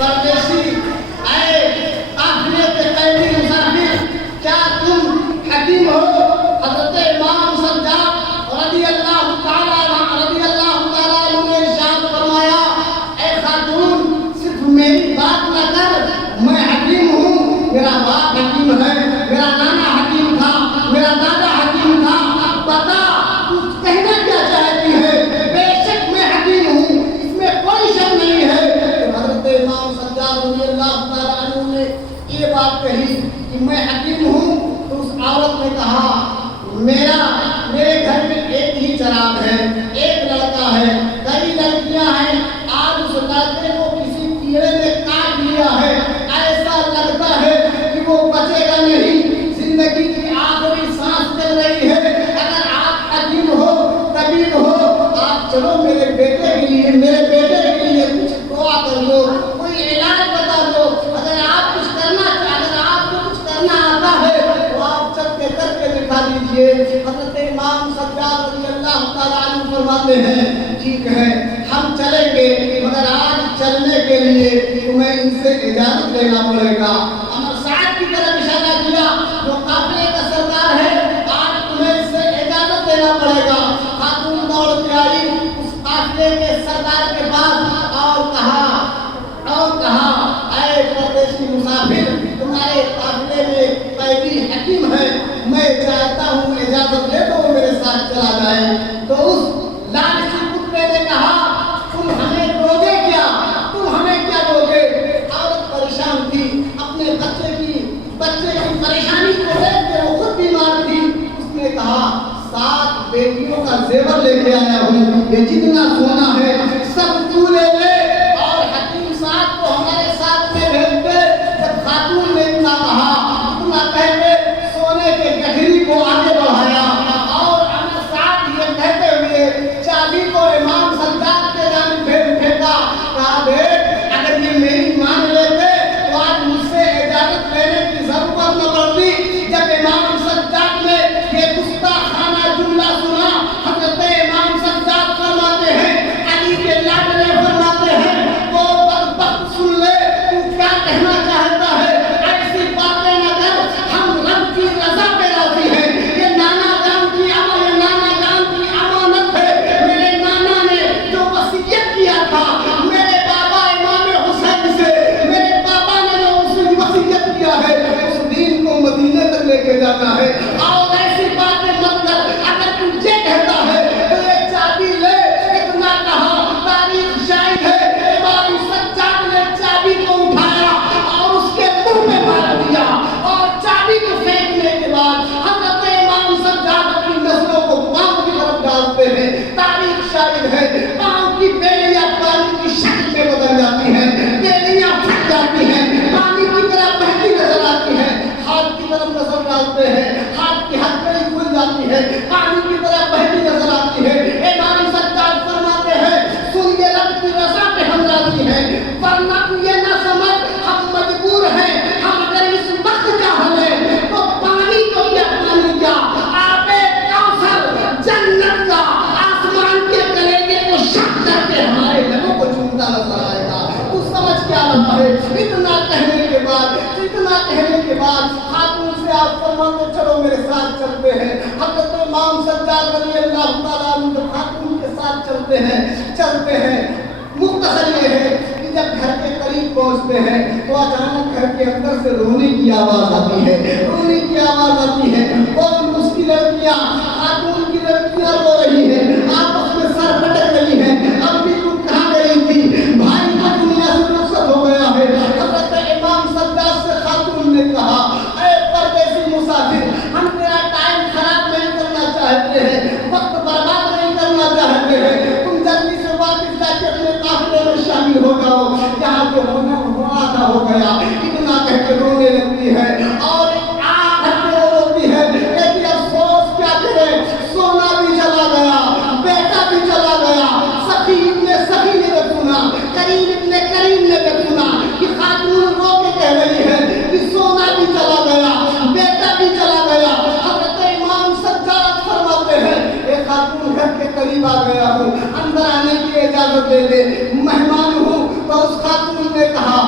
परदेसी, आए काफिले के कैदी मुसाफिर, क्या तुम हकीम हो? हजरत इमाम सज्जाद रज़ी अल्लाह ताला अन्हु ने इरशाद फरमाया, ऐ खातून, सिर्फ मेरी बात न कर, मैं हकीम हूँ, मेरा बाप हकीम है, मेरा नाना हकीम था, मेरा दादा हकीम था, बता तू कहना क्या चाहती है? बेशक मैं हकीम हूँ, इसमें कोई शक नहीं है। हजरत इमाम सज्जाद रज़ी अल्लाह ताला अन्हु ने ये बात कही कि मैं हकीम हूँ, तो उस औरत ने कहा, मेरे घर में एक ही चराग है, एक लड़का है, कई लड़कियां हैं, आज उस लड़के को किसी कीड़े ने काट लिया है, ऐसा लगता है कि वो बचेगा नहीं, जिंदगी की आखिरी सांस चल रही है। अगर आप हकीम हो, तबीब हो, आप चलो मेरे बेटे के लिए कुछ दुआ कर दो, कोई इलाज बता दो। अगर आपको कुछ करना आता है तो आप चल के करके दिखा दीजिए। हज़रत इमाम सज्जाद रज़ी अल्लाह ताला अन्हु फरमाते हैं, ठीक है हम चलेंगे, मगर आज चलने के लिए तुम्हें इनसे इजाजत लेना पड़ेगा। अमर साहब की तरफ इशारा किया, जो काफिले का सरदार है, आज तुम्हें इससे इजाजत लेना पड़ेगा। खातून दौड़ के आई उस काफिले के सरदार के पास और कहा, ऐ परदेसी मुसाफिर, तुम्हारे काफिले में कैदी हकीम है, मैं चाहता हूँ इजाजत ले दो, मेरे साथ चला जाए। तो उस लालची कुत्ते ने कहा, तुम हमें दोगे क्या? औरत परेशान थी, अपने बच्चे की परेशानी को लेकर वो खुद बीमार थी। उसने कहा, 7 बेटियों का जेवर लेके आया हूँ, ये जितना सोना है सब तू ले ले, और हकीम साहब को हमारे साथ में भेज दे। जब खातून ने इतना कहा, इतना कहते सोने के गठरी को आगे बढ़ाया और अमर साहब ये कहते हुए चाबी को इमाम सज्जाद के जानिब फेंका। कहा, देख अगर ये मेरी मान लेते तो आज मुझसे इजाजत लेने की जरूरत न पड़ती। जब इमाम सज्जाद ने ये गुस्ताखाना जुमला सुना, हज़रत इमाम सज्जाद फरमाते हैं, अली के लाडले फरमाते हैं, वो बदबख्त सुन ले, तू क्या कहना चाहता है? ऐसी बातें न कर, हम रब की रज़ा पे राज़ी हैं। ये नाना जान की अमानत है। मेरे नाना ने जो वसीयत किया था, मेरे बाबा इमाम हुसैन से, मेरे बाबा ने जो वसीयत किया है, उस दीन को मदीने तक लेके जाना है। और ऐसी बातें मत कर, अगर तू ये कहता है तो ये चाबी ले। इतना कहा, तारीख शाहिद है, इमाम सज्जाद ने चाबी को उठाया और उसके मुंह में मार दिया, और चाबी को फेंकने के बाद हज़रत इमाम सज्जाद अपनी नस्लों को पांव की तरफ डालते हैं। तारीख शाहिद है, पांव की बेड़ियां पानी की शक्ल में बदल जाती हैं, बेड़ियां फट जाती हैं, पानी की तरह बहती नजर आती है। हाथ की तरफ नजर डालते हैं, हाथ की हथकड़ी खुल जाती है, पानी की तरह बहती नजर आती है। इमाम सज्जाद फरमाते हैं, सुन ये रब की रज़ा पे हम राज़ी हैं, वरना तू ये ना समझ हम मजबूर हैं। हम अगर इस वक्त चाह लें तो पानी तो क्या, आबे कौसर जन्नत का आसमान के कलेजे को शक करके हमारे लबों को चूमता नजर आएगा। तू समझ क्या रहा है? इतना कहने के बाद खातून से आप फरमाते, चलो मेरे साथ चलते हैं। हज़रत इमाम सज्जाद रज़ी अल्लाह ताला अन्हु खातून के साथ चलते हैं। मुख्तसर ये है कि जब घर के करीब पहुंचते हैं तो अचानक घर के अंदर से रोने की आवाज आती है। और उसकी लड़कियां, खातून की लड़कियां रो रही हैं, आपस में सर पटक रही हैं। अब भी तू कहाँ गई थी? भाई का दुनिया से रुखसत हो गया है। हज़रत इमाम सज्जाद से खातून ने कहा, ऐ परदेसी मुसाफिर, हम तेरा टाइम खराब नहीं करना चाहते हैं, वक्त बर्बाद नहीं करना चाहते हैं, तुम जल्दी से वापस जाके अपने काफिले में शामिल हो जाओ, यहाँ जो होना हो गया। इतना कह के रोने लगती है और रोती है, लेकिन अफसोस क्या करे, सोना भी चला गया, बेटा भी चला गया। सखी इब्ने सखी ने सुना, करीम इब्ने करीम ने सुना कि खातून रो के कह रही है कि सोना भी चला गया, बेटा भी चला गया। हज़रत इमाम सज्जाद फरमाते हैं, एक खातून घर के करीब आ गया हूँ, अंदर आने की इजाजत दे दे, मेहमान हूँ। तो उस खातून ने कहा,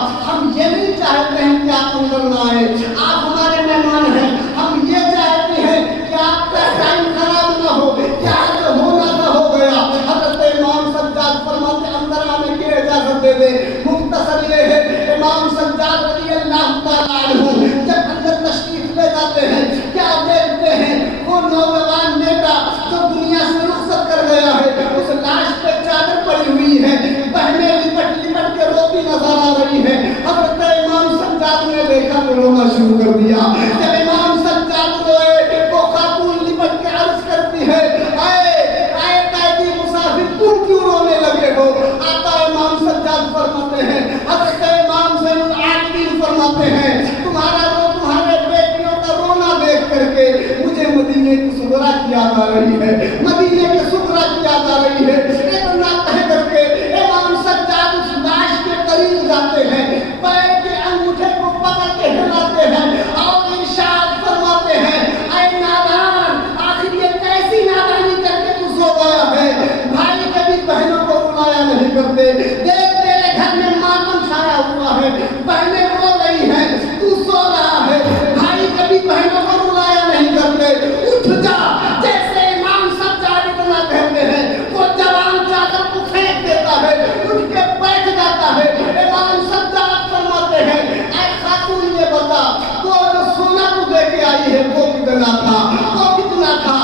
आ रही है। हजरत इमाम सज्जाद ने देखा तो रोना शुरू कर दिया। जब इमाम सज्जाद रोए वो खातून लिपट के अर्ज करती है, आए आए कैदी मुसाफिर, तुम क्यों रोने लगे हो? आका इमाम सज्जाद फरमाते हैं, हजरत इमाम ज़ैनुल आबिदीन फरमाते हैं, तुम्हारे बेटियों का रोना देख करके मुझे मदीने की सुगरा की याद आ रही है, मदीने के सुगरा की याद आ रही है। इतना कह करके इमाम सज्जाद उस लाश के करीब जाते हैं, पैर के अंगूठे को पकड़ के हिलाते हैं और इरशाद फरमाते हैं, ऐ नादान, आखिर ये कैसी नादानी करके तू सो गया है? भाई कभी बहनों को बुलाया नहीं करते, देख तेरे घर में मातम छाया हुआ है, बहनें रो रही हैं, तू सो रहा है, भाई कभी बहनों को बुलाया नहीं करते, उठ जा। जैसे इमाम सज्जाद इतना कहते हैं, वो जवान चादर को फेंक देता है, उठ के बैठ जाता है। इमाम सज्जाद फरमाते हैं, ऐ खातून ये बता, वो जो सोना तू दे के आई है वो कितना था? वो कितना था?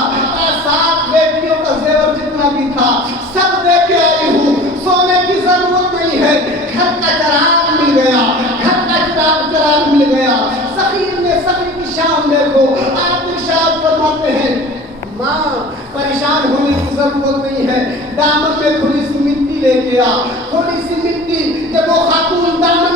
7 बेटियों का जेवर जितना भी था सब दे के आई हूँ, सोने की जरूरत नहीं है, घर का चिराग मिल गया, घर का चिराग मिल गया। सखीर ने सखी की शान देखो, आप इरशाद फरमाते हैं, माँ परेशान होने की जरूरत नहीं है, दामन में थोड़ी सी मिट्टी लेके आ, थोड़ी सी मिट्टी। जब वो खातून दामन